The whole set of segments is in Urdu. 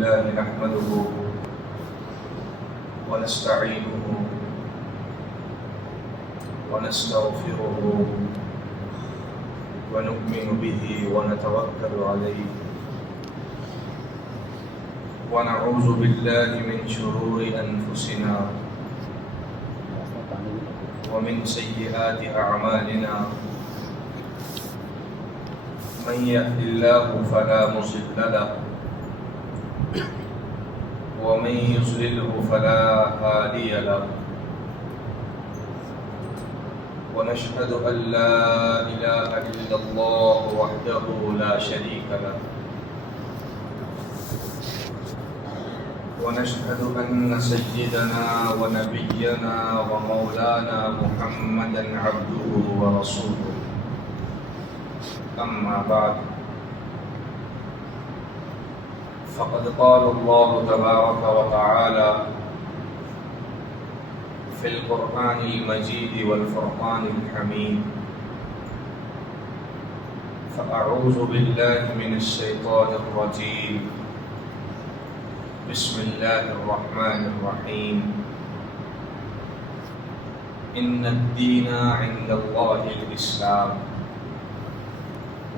لله نحمده ونستعينه ونستغفره ونؤمن به ونتوكل عليه ونعوذ بالله من شرور أنفسنا ومن سيئات أعمالنا من يهد الله فلا مضل له ومن يضلله فلا هادي له ونشهد أن لا إله إلا الله وحده لا شريك له ونشهد أن سيدنا ونبينا ومولانا محمدا عبده ورسوله أما بعد فقد قال الله تبارك وتعالى في القرآن المجيد والفرقان الحميد فأعوذ بالله من الشيطان الرجيم بسم الله الرحمن الرحيم إن الدين عند الله الإسلام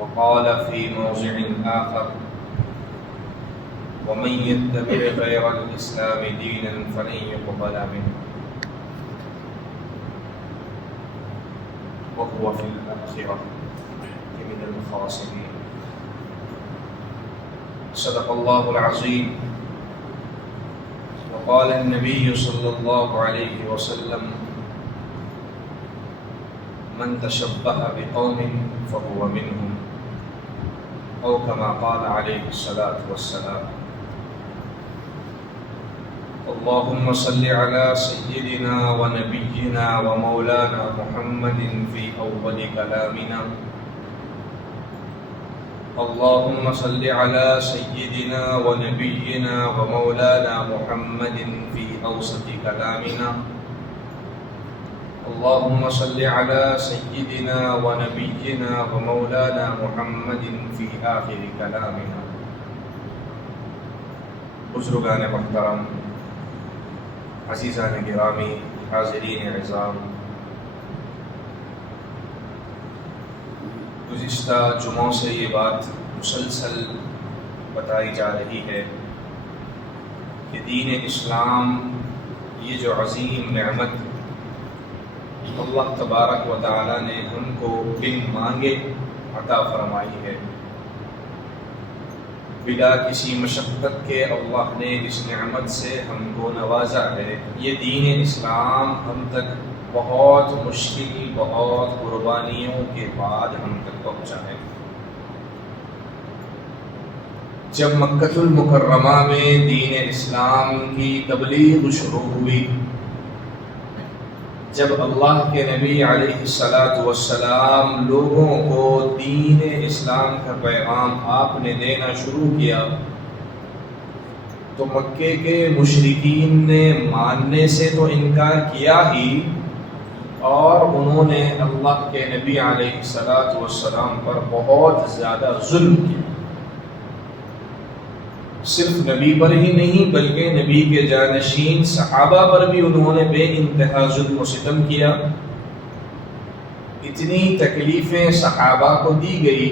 وقال في موضع آخر ومن يتبع غير الإسلام دينا فلن يقبل منه وهو في الآخرة من الخاسرين صدق الله العظيم وقال النبي صلى الله عليه وسلم من تشبه بقوم فهو منهم أو كما قال عليه الصلاة والسلام اللهم صل على سيدنا ونبينا ومولانا محمد في أول كلامنا اللهم صل على سيدنا ونبينا ومولانا محمد في أوسط كلامنا اللهم صل على سيدنا ونبينا ومولانا محمد في آخر كلامنا بزرگان محترم، عزیزان گرامی، حاضرین عظام، گزشتہ جمعوں سے یہ بات مسلسل بتائی جا رہی ہے کہ دین اسلام یہ جو عظیم نعمت اللہ تبارک و تعالی نے ہم کو بن مانگے عطا فرمائی ہے، بلا کسی مشقت کے اللہ نے اس نعمت سے ہم کو نوازا ہے۔ یہ دین اسلام ہم تک بہت مشکل، بہت قربانیوں کے بعد ہم تک پہنچا ہے۔ جب مکہ المکرمہ میں دین اسلام کی تبلیغ شروع ہوئی، جب اللہ کے نبی علیہ السلام لوگوں کو دین اسلام کا پیغام آپ نے دینا شروع کیا تو مکے کے مشرکین نے ماننے سے تو انکار کیا ہی، اور انہوں نے اللہ کے نبی علیہ السلام پر بہت زیادہ ظلم کیا۔ صرف نبی پر ہی نہیں بلکہ نبی کے جانشین صحابہ پر بھی انہوں نے بے انتہا ظلم و ستم کیا۔ اتنی تکلیفیں صحابہ کو دی گئی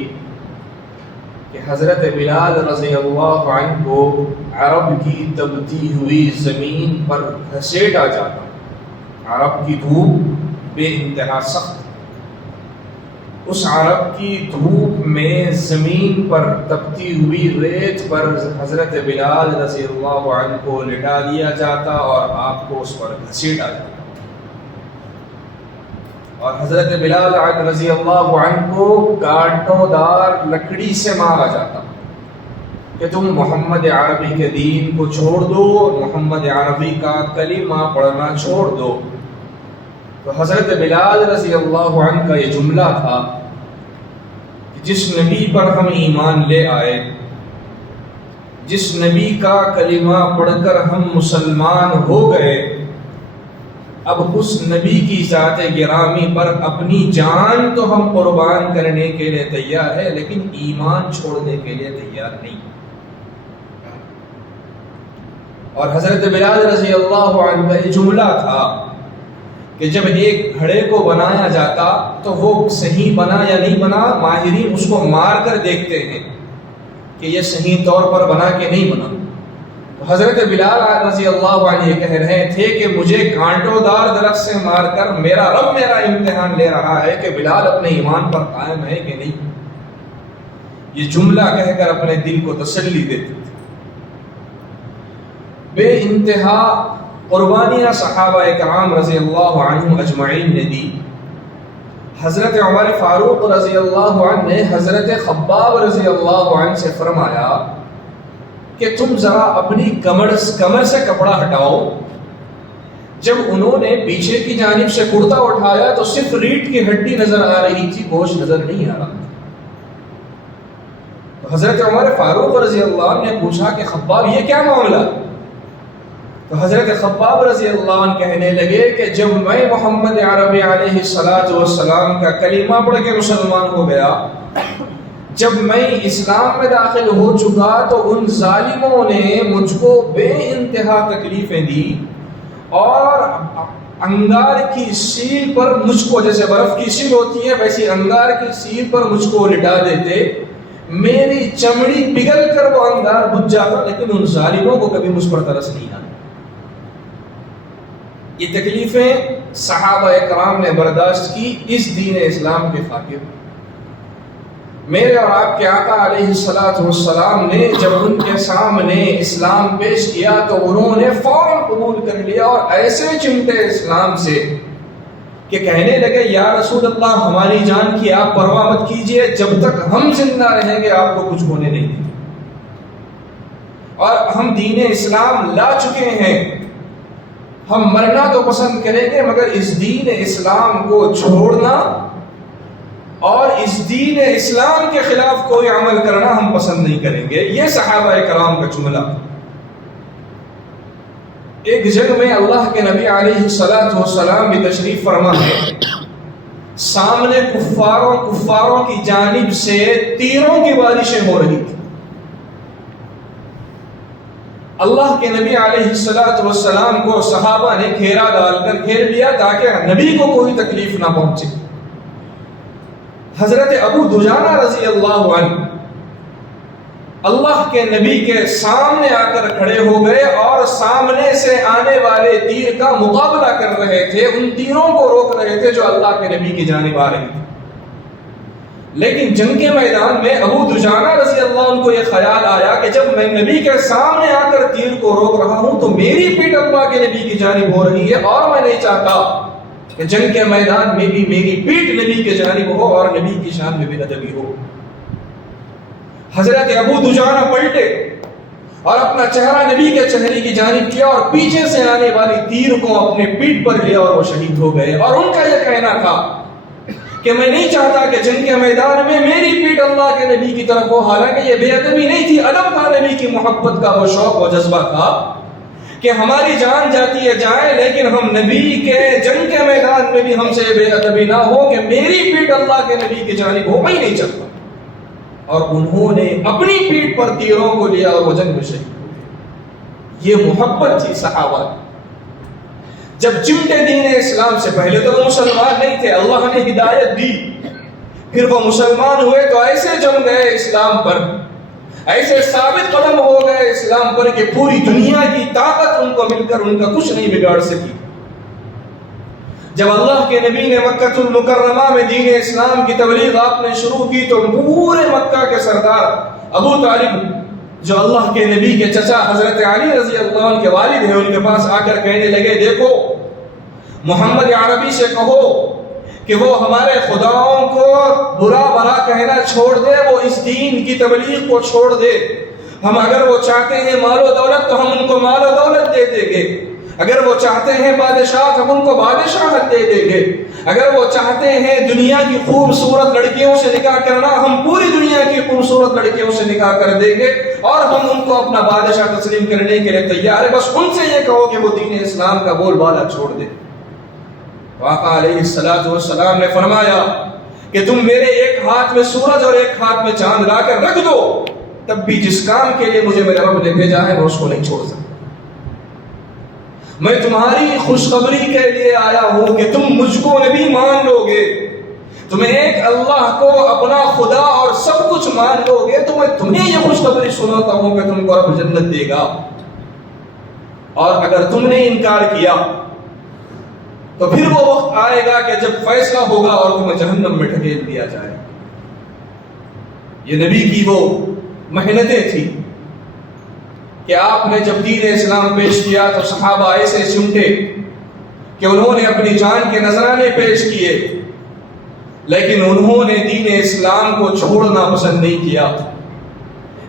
کہ حضرت بلال رضی اللہ عنہ کو عرب کی تبتی ہوئی زمین پر گھسیٹا جاتا۔ عرب کی دھوپ بے انتہا سخت، اس عرب کی دھوپ میں زمین پر تپتی ہوئی ریت پر حضرت بلال رضی اللہ عنہ کو لٹا دیا جاتا اور آپ کو اس پر گھسیٹا جاتا، اور حضرت بلال رضی اللہ عنہ کو کانٹوں دار لکڑی سے مارا جاتا کہ تم محمد عربی کے دین کو چھوڑ دو، محمد عربی کا کلمہ پڑھنا چھوڑ دو۔ تو حضرت بلال رضی اللہ عنہ کا یہ جملہ تھا کہ جس نبی پر ہم ایمان لے آئے، جس نبی کا کلمہ پڑھ کر ہم مسلمان ہو گئے، اب اس نبی کی ذات گرامی پر اپنی جان تو ہم قربان کرنے کے لیے تیار ہے، لیکن ایمان چھوڑنے کے لیے تیار نہیں۔ اور حضرت بلال رضی اللہ عنہ کا یہ جملہ تھا کہ جب ایک گھڑے کو بنایا جاتا تو وہ صحیح بنا یا نہیں بنا، ماہرین اس کو مار کر دیکھتے ہیں کہ یہ صحیح طور پر بنا کہ نہیں بنا۔ تو حضرت بلال رضی اللہ عنہ یہ کہہ رہے تھے کہ مجھے کانٹوں دار درخت سے مار کر میرا رب میرا امتحان لے رہا ہے کہ بلال اپنے ایمان پر قائم ہے کہ نہیں۔ یہ جملہ کہہ کر اپنے دل کو تسلی دیتے تھے۔ بے انتہا قربانیاں صحابہ کرام رضی اللہ عنہم اجمعین نے دی۔ حضرت عمر فاروق رضی اللہ عنہ نے حضرت خباب رضی اللہ عنہ سے فرمایا کہ تم ذرا اپنی کمر سے کپڑا ہٹاؤ۔ جب انہوں نے پیچھے کی جانب سے کرتا اٹھایا تو صرف ریڑھ کی ہڈی نظر آ رہی تھی، گوشت نظر نہیں آ رہا تھا۔ تو حضرت عمر فاروق رضی اللہ عنہ نے پوچھا کہ خباب یہ کیا معاملہ؟ تو حضرت خباب رضی اللہ عنہ کہنے لگے کہ جب میں محمد عربی علیہ السلام کا کلمہ پڑھ کے مسلمان ہو گیا، جب میں اسلام میں داخل ہو چکا تو ان ظالموں نے مجھ کو بے انتہا تکلیفیں دی اور انگار کی سیل پر مجھ کو، جیسے برف کی سیل ہوتی ہے ویسی انگار کی سیل پر مجھ کو لٹا دیتے، میری چمڑی پگھل کر وہ انگار بجھ جاتا، لیکن ان ظالموں کو کبھی مجھ پر ترس نہیں آتا۔ یہ تکلیفیں صحابہ کرام نے برداشت کی اس دین اسلام کے خاطر۔ میرے اور آپ کے آقا علیہ السلام نے جب ان کے سامنے اسلام پیش کیا تو انہوں نے فوراً قبول کر لیا اور ایسے چمٹے اسلام سے کہ کہنے لگے یا رسول اللہ ہماری جان کی آپ پرواہ مت کیجئے، جب تک ہم زندہ رہیں گے آپ کو کچھ ہونے نہیں دیں گے، اور ہم دین اسلام لا چکے ہیں، ہم مرنا تو پسند کریں گے مگر اس دین اسلام کو چھوڑنا اور اس دین اسلام کے خلاف کوئی عمل کرنا ہم پسند نہیں کریں گے۔ یہ صحابہ کرام کا جملہ۔ ایک جنگ میں اللہ کے نبی علیہ السلام بھی تشریف فرما ہے، سامنے کفاروں کی جانب سے تیروں کی بارشیں ہو رہی تھی۔ اللہ کے نبی علیہ السلام کو صحابہ نے گھیرا ڈال کر گھیر لیا تاکہ نبی کو کوئی تکلیف نہ پہنچے۔ حضرت ابو دجانہ رضی اللہ عنہ اللہ کے نبی کے سامنے آ کر کھڑے ہو گئے اور سامنے سے آنے والے تیر کا مقابلہ کر رہے تھے، ان تیروں کو روک رہے تھے جو اللہ کے نبی کی جانب آ رہے تھے۔ لیکن جنگ کے میدان میں ابو دجانہ رضی اللہ عنہ کو یہ خیال آیا کہ جب میں نبی کے سامنے آ کر تیر کو روک رہا ہوں تو میری پیٹھ اللہ کے نبی کی جانب ہو رہی ہے، اور میں نہیں چاہتا کہ جنگ کے میدان میں بھی میری پیٹھ نبی کی جانب ہو اور نبی کی شان میں بے ادبی ہو۔ حضرت ابو دجانہ پلٹے اور اپنا چہرہ نبی کے چہرے کی جانب کیا اور پیچھے سے آنے والی تیر کو اپنے پیٹھ پر لیا اور وہ شہید ہو گئے۔ اور ان کا یہ کہنا تھا کہ میں نہیں چاہتا کہ جنگ کے میدان میں میری پیٹھ اللہ کے نبی کی طرف ہو، حالانکہ یہ بے ادبی نہیں تھی، ادب تھا، نبی کی محبت کا وہ شوق و جذبہ تھا کہ ہماری جان جاتی ہے جائے لیکن ہم نبی کے جنگ کے میدان میں بھی ہم سے بے ادبی نہ ہو کہ میری پیٹھ اللہ کے نبی کی جانب ہو، میں نہیں چاہتا۔ اور انہوں نے اپنی پیٹھ پر تیروں کو لیا اور وہ جنگ میں شہید ہو گئے۔ یہ محبت تھی صحابہ۔ جب چمٹے دین اسلام سے پہلے تو وہ مسلمان نہیں تھے، اللہ نے ہدایت دی، پھر وہ مسلمان ہوئے تو ایسے جم گئے اسلام پر، ایسے ثابت قدم ہو گئے اسلام پر کہ پوری دنیا کی طاقت ان کو مل کر ان کا کچھ نہیں بگاڑ سکی۔ جب اللہ کے نبی نے مکہ المکرمہ میں دین اسلام کی تبلیغ آپ نے شروع کی تو پورے مکہ کے سردار ابو طالب جو اللہ کے نبی کے چچا حضرت علی رضی اللہ عنہ کے والد ہیں، ان کے پاس آ کر کہنے لگے دیکھو محمد عربی سے کہو کہ وہ ہمارے خداؤں کو برا بھلا کہنا چھوڑ دے، وہ اس دین کی تبلیغ کو چھوڑ دے۔ ہم اگر وہ چاہتے ہیں مال و دولت تو ہم ان کو مال و دولت دے دیں گے، اگر وہ چاہتے ہیں بادشاہ ہم ان کو بادشاہت دے دیں گے، اگر وہ چاہتے ہیں دنیا کی خوبصورت لڑکیوں سے نکاح کرنا ہم پوری دنیا کی خوبصورت لڑکیوں سے نکاح کر دیں گے اور ہم ان کو اپنا بادشاہ تسلیم کرنے کے لیے تیار ہیں، بس ان سے یہ کہو کہ وہ دین اسلام کا بول بالا چھوڑ دے۔ آقا علیہ السلام نے فرمایا کہ تم میرے ایک ہاتھ میں سورج اور ایک ہاتھ میں چاند لا کر رکھ دو، تب بھی جس کام کے لیے مجھے میرے رب نے بھیجا ہے میں اس کو نہیں چھوڑ سکتا۔ میں تمہاری خوشخبری کے لیے آیا ہوں کہ تم مجھ کو نبی مان لو گے، تم ایک اللہ کو اپنا خدا اور سب کچھ مان لو گے تو میں تمہیں یہ خوشخبری سناتا ہوں کہ تم کو رب جنت دے گا، اور اگر تم نے انکار کیا تو پھر وہ وقت آئے گا کہ جب فیصلہ ہوگا اور تمہیں جہنم میں ڈھکیل دیا جائے۔ یہ نبی کی وہ محنتیں تھی کہ آپ نے جب دین اسلام پیش کیا تو صحابہ ایسے چمٹے کہ انہوں نے اپنی جان کے نذرانے پیش کیے، لیکن انہوں نے دین اسلام کو چھوڑنا پسند نہیں کیا۔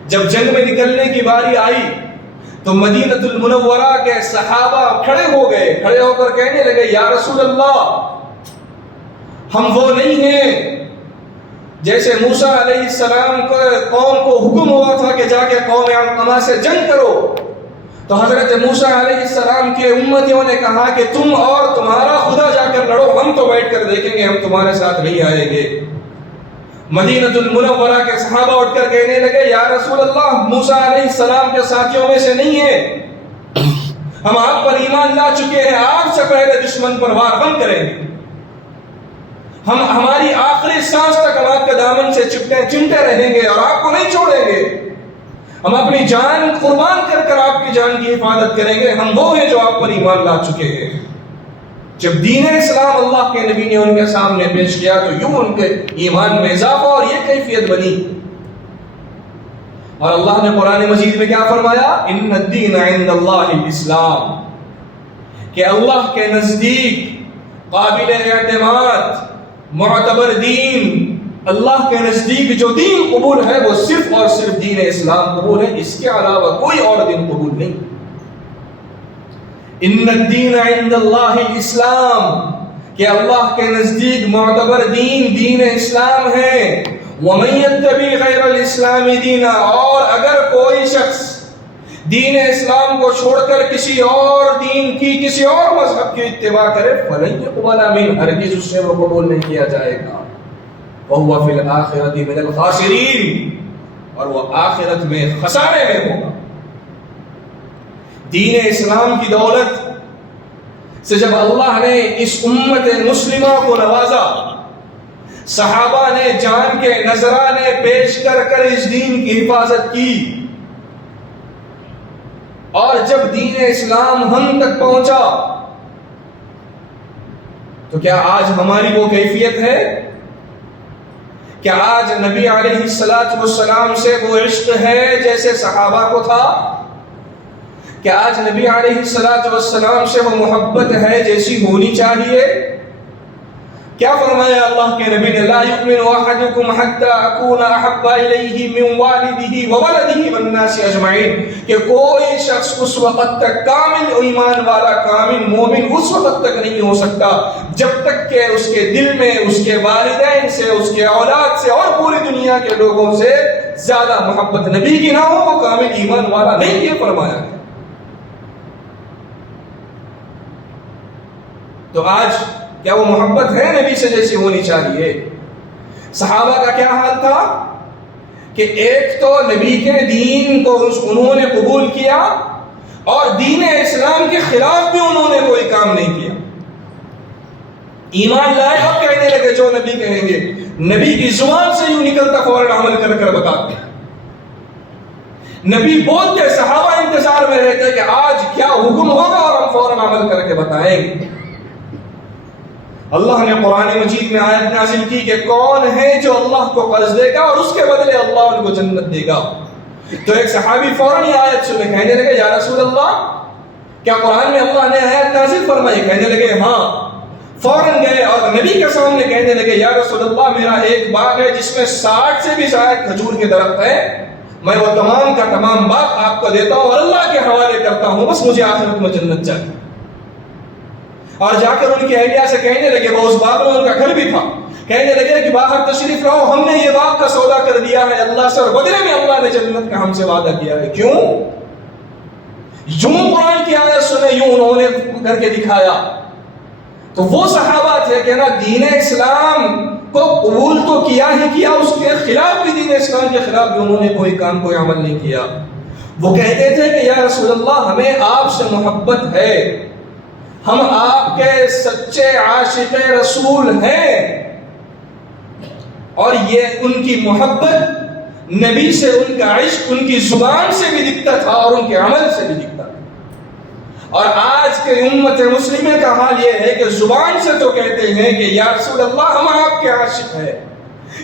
جب جنگ میں نکلنے کی باری آئی تو مدینہ المنورہ کے صحابہ کھڑے ہو گئے، کھڑے ہو کر کہنے لگے یا رسول اللہ، ہم وہ نہیں ہیں جیسے موسیٰ علیہ السلام کو قوم کو حکم ہوا تھا کہ جا کے قوم علقمہ سے جنگ کرو، تو حضرت موسیٰ علیہ السلام کے امتیوں نے کہا کہ تم اور تمہارا خدا جا کر لڑو، ہم تو بیٹھ کر دیکھیں گے، ہم تمہارے ساتھ نہیں آئیں گے۔ مدینہ المنورہ کے صحابہ اٹھ کر کہنے لگے یا رسول اللہ، موسیٰ علیہ السلام کے ساتھیوں میں سے نہیں ہیں، ہم آپ پر ایمان لا چکے ہیں، آپ سے پہلے دشمن پر وار ہم کریں گے، ہم ہماری آخری سانس تک ہم آپ کے دامن سے چمٹے رہیں گے اور آپ کو نہیں چھوڑیں گے، ہم اپنی جان قربان کر کر آپ کی جان کی حفاظت کریں گے، ہم وہ ہیں جو آپ پر ایمان لا چکے ہیں۔ جب دین اسلام اللہ کے نبی نے ان کے سامنے پیش کیا تو یوں ان کے ایمان میں اضافہ اور یہ کیفیت بنی۔ اور اللہ نے قرآن مجید میں کیا فرمایا؟ ان الدین عند اللہ الاسلام، کہ اللہ کے نزدیک قابل اعتماد معتبر دین، اللہ کے نزدیک جو دین قبول ہے وہ صرف اور صرف دین اسلام قبول ہے، اس کے علاوہ کوئی اور دین قبول نہیں۔ ان الدین عند اللہ الاسلام، کہ اللہ کے نزدیک معتبر دین دین اسلام ہے۔ ومن یتبع غیر الاسلام دینا، اور اگر کوئی شخص دین اسلام کو چھوڑ کر کسی اور دین کی، کسی اور مذہب کی اتباع کرے فلن يقبل منہ، ہرگز اس سے وہ قبول نہیں کیا جائے گا۔ وهو فی الآخرۃ من الخاسرین، اور وہ آخرت میں خسارے میں ہوگا۔ دین اسلام کی دولت سے جب اللہ نے اس امت مسلمہ کو نوازا، صحابہ نے جان کے نذرانے پیش کر کر اس دین کی حفاظت کی، اور جب دین اسلام ہم تک پہنچا تو کیا آج ہماری وہ کیفیت ہے؟ کیا آج نبی علیہ السلام سے وہ عشق ہے جیسے صحابہ کو تھا؟ کیا آج نبی علیہ السلام سے وہ محبت ہے جیسی ہونی چاہیے؟ کیا فرمایا اللہ کے نبی نے؟ لا یؤمن احدکم حتی اکون احب الیہ من والدہ وولدہ والناس اجمعین، کہ کوئی شخص اس وقت تک کامل ایمان والا، کامل مومن اس وقت تک نہیں ہو سکتا جب تک کہ اس کے دل میں اس کے والدین سے، اس کے اولاد سے اور پوری دنیا کے لوگوں سے زیادہ محبت نبی کی نہ ہو، وہ کامل ایمان والا نہیں، یہ فرمایا ہے۔ تو آج کیا وہ محبت ہے نبی سے جیسی ہونی چاہیے؟ صحابہ کا کیا حال تھا کہ ایک تو نبی کے دین کو انہوں نے قبول کیا اور دین اسلام کے خلاف بھی انہوں نے کوئی کام نہیں کیا، ایمان لائے اور کہنے لگے جو نبی کہیں گے، نبی کی زبان سے یوں نکلتا فوراً عمل کر کر بتاتے، نبی بولتے صحابہ انتظار میں رہتے کہ آج کیا حکم ہوگا اور ہم فوراً عمل کر کے بتائیں گے۔ اللہ نے قرآن مجید میں آیت نازل کی کہ کون ہے جو اللہ کو قرض دے گا اور اس کے بدلے اللہ ان کو جنت دے گا۔ تو ایک صحابی فوراً یہ آیت سنے، کہنے لگے یا رسول اللہ، کیا قرآن میں اللہ نے آیت نازل فرمائی؟ کہنے لگے ہاں۔ فوراً گئے اور نبی کے سامنے کہنے لگے یا رسول اللہ، میرا ایک باغ ہے جس میں 60 سے بھی زائد کھجور کے درخت ہے، میں وہ تمام کا تمام باغ آپ کو دیتا ہوں اور اللہ کے حوالے کرتا ہوں، بس مجھے آخرت میں جنت چاہیے۔ اور جا کر ان کی اہلیہ سے کہنے لگے، وہ اس باغ میں ان کا گھر بھی تھا، کہنے لگے کہ باہر تشریف لاؤ، ہم نے یہ باغ کا سودا کر دیا ہے اللہ سے، اور بدلے میں اللہ نے جنت کا ہم سے وعدہ کیا ہے۔ کیوں؟ یوں قرآن کی آیت سنے، یوں انہوں نے کر کے دکھایا۔ تو وہ صحابہ تھے کہ نا دین اسلام کو قبول تو کیا ہی کیا، اس کے خلاف بھی، دین اسلام کے خلاف بھی انہوں نے کوئی کام، کوئی عمل نہیں کیا۔ وہ کہتے تھے کہ یا رسول اللہ، ہمیں آپ سے محبت ہے ہم آپ کے سچے عاشق رسول ہیں، اور یہ ان کی محبت، نبی سے ان کا عشق ان کی زبان سے بھی دکھتا تھا اور ان کے عمل سے بھی دکھتا تھا۔ اور آج کے امت مسلمہ کا حال یہ ہے کہ زبان سے تو کہتے ہیں کہ یا رسول اللہ ہم آپ کے عاشق ہیں،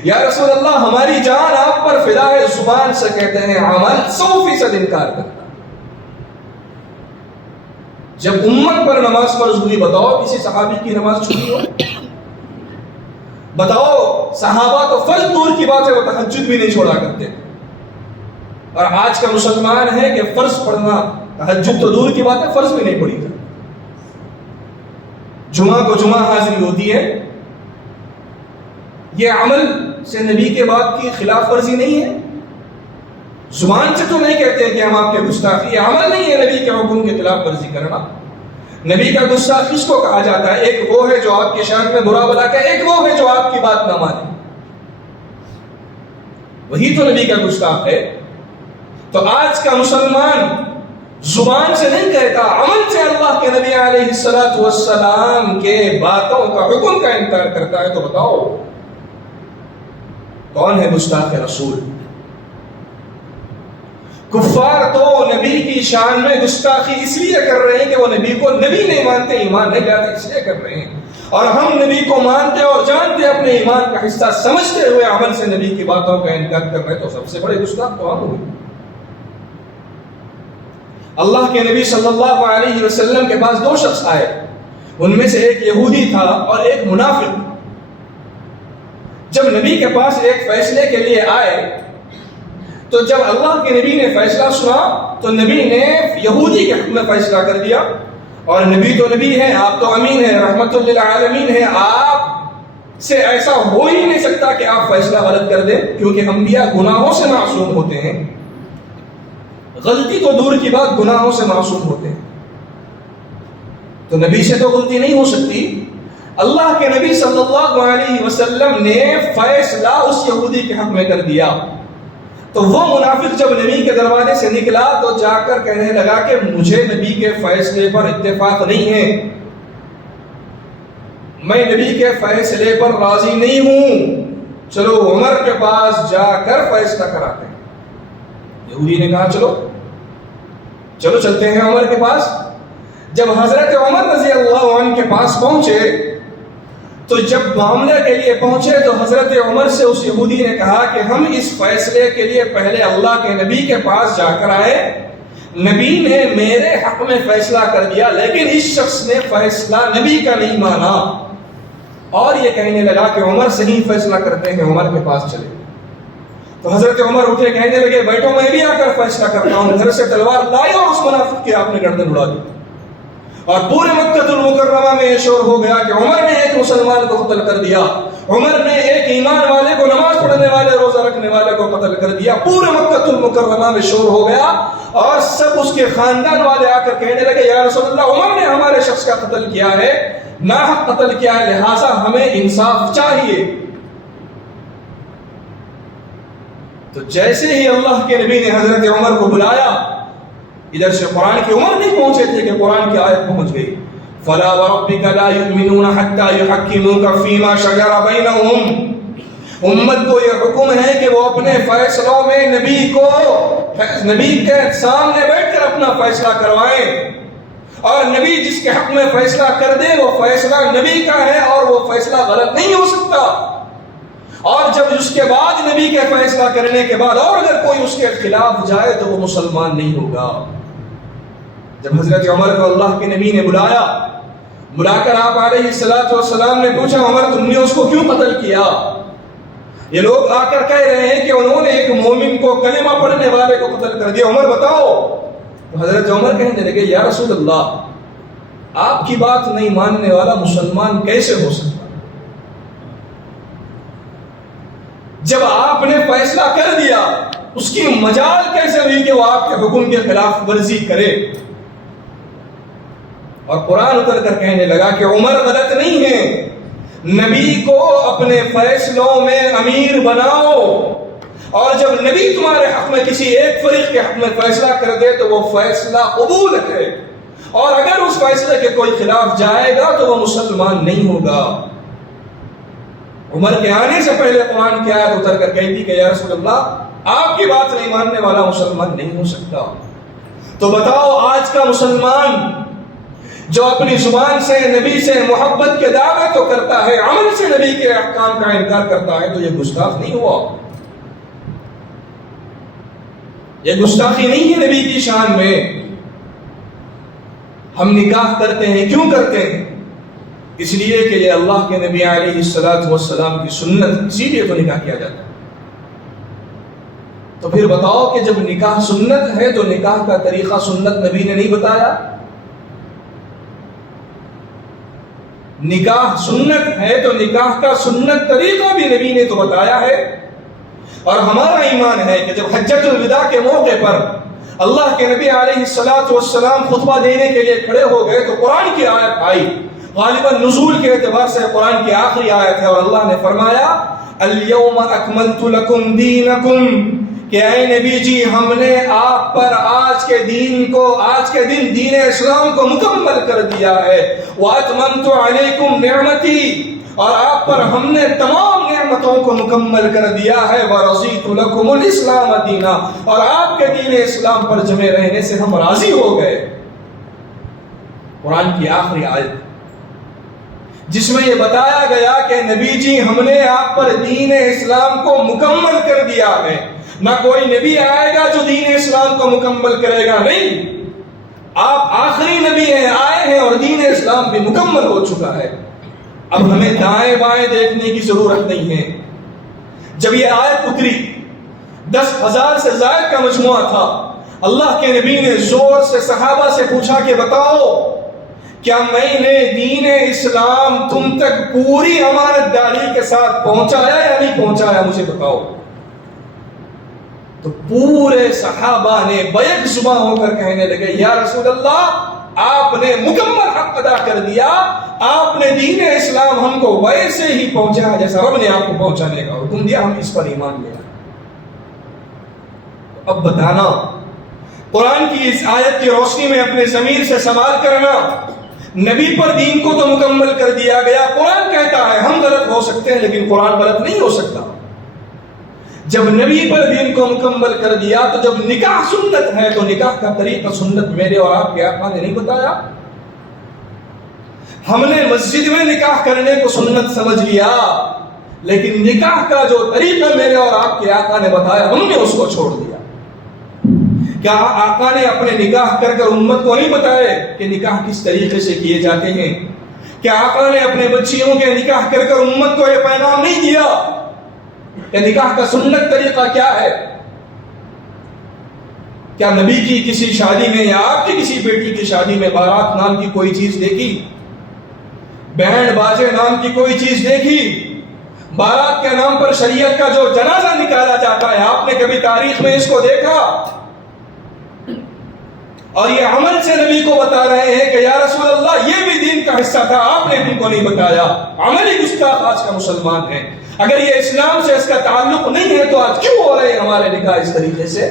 یا رسول اللہ ہماری جان آپ پر فدا ہے، زبان سے کہتے ہیں، عمل 100% انکار کرتا۔ جب امت پر نماز فرض ہوئی، بتاؤ کسی صحابی کی نماز چھوٹی ہو؟ بتاؤ، صحابہ تو فرض دور کی بات ہے، وہ تہجد بھی نہیں چھوڑا کرتے، اور آج کا مسلمان ہے کہ فرض پڑھنا، تہجد تو دور کی بات ہے، فرض بھی نہیں پڑھی جاتی۔ جمعہ کو جمعہ حاضری ہوتی ہے، یہ عمل سے نبی کے بعد کی خلاف ورزی نہیں ہے؟ زبان سے تو نہیں کہتے کہ ہم آپ کے گستاخی، یہ عمل نہیں ہے نبی کے حکم کے خلاف ورزی کرنا۔ نبی کا گستاخ کس کو کہا جاتا ہے؟ ایک وہ ہے جو آپ کی شان میں برا بلا کہ، ایک وہ ہے جو آپ کی بات نہ مانے، وہی تو نبی کا گستاخ ہے۔ تو آج کا مسلمان زبان سے نہیں کہتا، عمل سے اللہ کے نبی علیہ السلام کے باتوں کا، حکم کا انکار کرتا ہے۔ تو بتاؤ کون ہے گستاخ رسول؟ کفار تو نبی کی شان میں گستاخی اس لیے کر رہے ہیں کہ وہ نبی کو نبی نہیں مانتے، ایمان نہیں لاتے، اس لیے کر رہے ہیں، اور ہم نبی کو مانتے اور جانتے، اپنے ایمان کا حصہ سمجھتے ہوئے عمل سے نبی کی باتوں کا انکار کر رہے ہیں، تو سب سے بڑے گستاخ تو ہم ہوئے۔ اللہ کے نبی صلی اللہ علیہ وسلم کے پاس 2 شخص آئے، ان میں سے ایک یہودی تھا اور ایک منافق۔ جب نبی کے پاس ایک فیصلے کے لیے آئے تو جب اللہ کے نبی نے فیصلہ سنا تو نبی نے یہودی کے حق میں فیصلہ کر دیا، اور نبی تو نبی ہے، آپ تو امین ہیں، رحمت للعالمین ہیں، آپ سے ایسا ہو ہی نہیں سکتا کہ آپ فیصلہ غلط کر دیں، کیونکہ انبیاء گناہوں سے معصوم ہوتے ہیں، غلطی تو دور کی بات، گناہوں سے معصوم ہوتے ہیں، تو نبی سے تو غلطی نہیں ہو سکتی۔ اللہ کے نبی صلی اللہ علیہ وسلم نے فیصلہ اس یہودی کے حق میں کر دیا، تو وہ منافق جب نبی کے دروازے سے نکلا تو جا کر کہنے لگا کہ مجھے نبی کے فیصلے پر اتفاق نہیں ہے، میں نبی کے فیصلے پر راضی نہیں ہوں، چلو عمر کے پاس جا کر فیصلہ کراتے ہیں۔ یہودی نے کہا چلو چلتے ہیں عمر کے پاس۔ جب حضرت عمر رضی اللہ عنہ کے پاس پہنچے تو جب معاملے کے لیے پہنچے تو حضرت عمر سے اس یہودی نے کہا کہ ہم اس فیصلے کے لیے پہلے اللہ کے نبی کے پاس جا کر آئے، نبی نے میرے حق میں فیصلہ کر دیا، لیکن اس شخص نے فیصلہ نبی کا نہیں مانا، اور یہ کہنے لگا کہ عمر صحیح فیصلہ کرتے ہیں، عمر کے پاس چلے۔ تو حضرت عمر اٹھے، کہنے لگے بیٹھو میں بھی آ کر فیصلہ کرتا ہوں۔ گھر سے تلوار لائے اور اس منافق کی آپ نے گردن اڑا دی، اور پورے مکہ المکرمہ میں یہ شور ہو گیا کہ عمر نے ایک مسلمان کو قتل کر دیا، عمر نے ایک ایمان والے کو، نماز پڑھنے والے، روزہ رکھنے والے کو قتل کر دیا۔ پورے مکہ المکرمہ میں شور ہو گیا، اور سب اس کے خاندان والے آ کر کہنے لگے یا رسول اللہ، عمر نے ہمارے شخص کا قتل کیا ہے، ناحق قتل کیا ہے، لہٰذا ہمیں انصاف چاہیے۔ تو جیسے ہی اللہ کے نبی نے حضرت عمر کو بلایا، ادھر سے قرآن کی عمر نہیں پہنچے تھے کہ قرآن کی آیت پہنچ گئی، فَلَا وَرَبِّكَ لَا يُؤْمِنُونَ حَتَّى يُحَكِّمُوكَ فِي مَا شَجَرَ بَيْنَهُمْ۔ امت کو یہ حکم ہے کہ وہ اپنے فیصلوں میں نبی کے سامنے بیٹھ کر اپنا فیصلہ کروائیں، اور نبی جس کے حق میں فیصلہ کر دے وہ فیصلہ نبی کا ہے، اور وہ فیصلہ غلط نہیں ہو سکتا۔ اور جب اس کے بعد نبی کے فیصلہ کرنے کے بعد اور اگر کوئی اس کے خلاف جائے تو وہ مسلمان نہیں ہوگا۔ جب حضرت عمر کو اللہ کے نبی نے بلا کر آپ علیہ السلام نے پوچھا عمر تم نے اس کو کیوں قتل کیا؟ یہ لوگ آ کر کہہ رہے ہیں کہ انہوں نے ایک مومن کو، کلمہ پڑھنے والے کو قتل کر دیا، عمر بتاؤ۔ تو حضرت عمر کہنے لگے یا رسول اللہ، آپ کی بات نہیں ماننے والا مسلمان کیسے ہو سکتا؟ جب آپ نے فیصلہ کر دیا اس کی مجال کیسے ہوئی کہ وہ آپ کے حکم کے خلاف ورزی کرے؟ اور قرآن اتر کر کہنے لگا کہ عمر غلط نہیں ہے، نبی کو اپنے فیصلوں میں امیر بناؤ، اور جب نبی تمہارے حق میں کسی ایک فریق کے حق میں فیصلہ کر دے تو وہ فیصلہ قبول ہے، اور اگر اس فیصلے کے کوئی خلاف جائے گا تو وہ مسلمان نہیں ہوگا۔ عمر کے آنے سے پہلے قرآن کی آیت اتر کر کہتی کہ یا رسول اللہ آپ کی بات نہیں ماننے والا مسلمان نہیں ہو سکتا۔ تو بتاؤ آج کا مسلمان جو اپنی زبان سے نبی سے محبت کے دعوے تو کرتا ہے، عمل سے نبی کے احکام کا انکار کرتا ہے، تو یہ گستاخ نہیں ہوا؟ یہ گستاخی نہیں ہے نبی کی شان میں۔ ہم نکاح کرتے ہیں، کیوں کرتے ہیں؟ اس لیے کہ یہ اللہ کے نبی علیہ السلام کی سنت، اسی لیے تو نکاح کیا جاتا ہے۔ تو پھر بتاؤ کہ جب نکاح سنت ہے تو نکاح کا طریقہ سنت نبی نے نہیں بتایا؟ نکاح سنت ہے تو نکاح کا سنت طریقہ بھی نبی نے تو بتایا ہے۔ اور ہمارا ایمان ہے کہ جب حجۃ الوداع کے موقع پر اللہ کے نبی علیہ السلام خطبہ دینے کے لیے کھڑے ہو گئے تو قرآن کی آیت آئی، غالباً نزول کے اعتبار سے قرآن کی آخری آیت ہے، اور اللہ نے فرمایا اليوم اکملت لکم دینکم، کہ اے نبی جی ہم نے آپ پر آج کے دن دین اسلام کو مکمل کر دیا ہے، وَأَتْمَمْتُ عَلَيْكُمْ نِعْمَتِي، اور آپ پر ہم نے تمام نعمتوں کو مکمل کر دیا ہے، وَرَضِيتُ لَكُمُ الْإِسْلَامَ دِينًا، اور آپ کے دین اسلام پر جمے رہنے سے ہم راضی ہو گئے۔ قرآن کی آخری آیت جس میں یہ بتایا گیا کہ نبی جی ہم نے آپ پر دین اسلام کو مکمل کر دیا ہے۔ نہ کوئی نبی آئے گا جو دین اسلام کو مکمل کرے گا، نہیں، آپ آخری نبی ہیں، آئے ہیں اور دین اسلام بھی مکمل ہو چکا ہے۔ اب ہمیں دائیں بائیں دیکھنے کی ضرورت نہیں ہے۔ جب یہ آیت اتری 10,000 سے زائد کا مجموعہ تھا، اللہ کے نبی نے زور سے صحابہ سے پوچھا کہ بتاؤ کیا میں نے دین اسلام تم تک پوری امانت داری کے ساتھ پہنچایا یا نہیں پہنچایا، مجھے بتاؤ۔ تو پورے صحابہ نے بیک زباں ہو کر کہنے لگے یا رسول اللہ آپ نے مکمل حق ادا کر دیا، آپ نے دین اسلام ہم کو ویسے ہی پہنچایا جیسا رب نے آپ کو پہنچانے کا حکم دیا، ہم اس پر ایمان لے آئے۔ اب بتانا قرآن کی اس آیت کی روشنی میں اپنے ضمیر سے سوال کرنا، نبی پر دین کو تو مکمل کر دیا گیا، قرآن کہتا ہے ہم غلط ہو سکتے ہیں لیکن قرآن غلط نہیں ہو سکتا۔ جب نبی پر دین کو مکمل کر دیا تو جب نکاح سنت ہے تو نکاح کا طریقہ سنت میرے اور آپ کے آقا نے نہیں بتایا؟ ہم نے مسجد میں نکاح کرنے کو سنت سمجھ لیا، لیکن نکاح کا جو طریقہ میرے اور آپ کے آقا نے بتایا ہم نے اس کو چھوڑ دیا۔ کیا آقا نے اپنے نکاح کر کر امت کو نہیں بتائے کہ نکاح کس طریقے سے کیے جاتے ہیں؟ کیا آقا نے اپنے بچیوں کے نکاح کر کر امت کو یہ پیغام نہیں دیا کہ نکاح کا سنت طریقہ کیا ہے؟ کیا نبی کی کسی شادی میں یا آپ کی کسی بیٹی کی شادی میں بارات نام کی کوئی چیز دیکھی؟ بینڈ باجے نام کی کوئی چیز دیکھی؟ بارات کے نام پر شریعت کا جو جنازہ نکالا جاتا ہے، آپ نے کبھی تاریخ میں اس کو دیکھا؟ اور یہ عمل سے نبی کو بتا رہے ہیں کہ یا رسول اللہ یہ بھی دین کا حصہ تھا، آپ نے ہم کو نہیں بتایا۔ عملی گستاخ آج کا مسلمان ہے۔ اگر یہ اسلام سے اس کا تعلق نہیں ہے تو آج کیوں ہو رہے ہیں ہمارے نکاح اس طریقے سے؟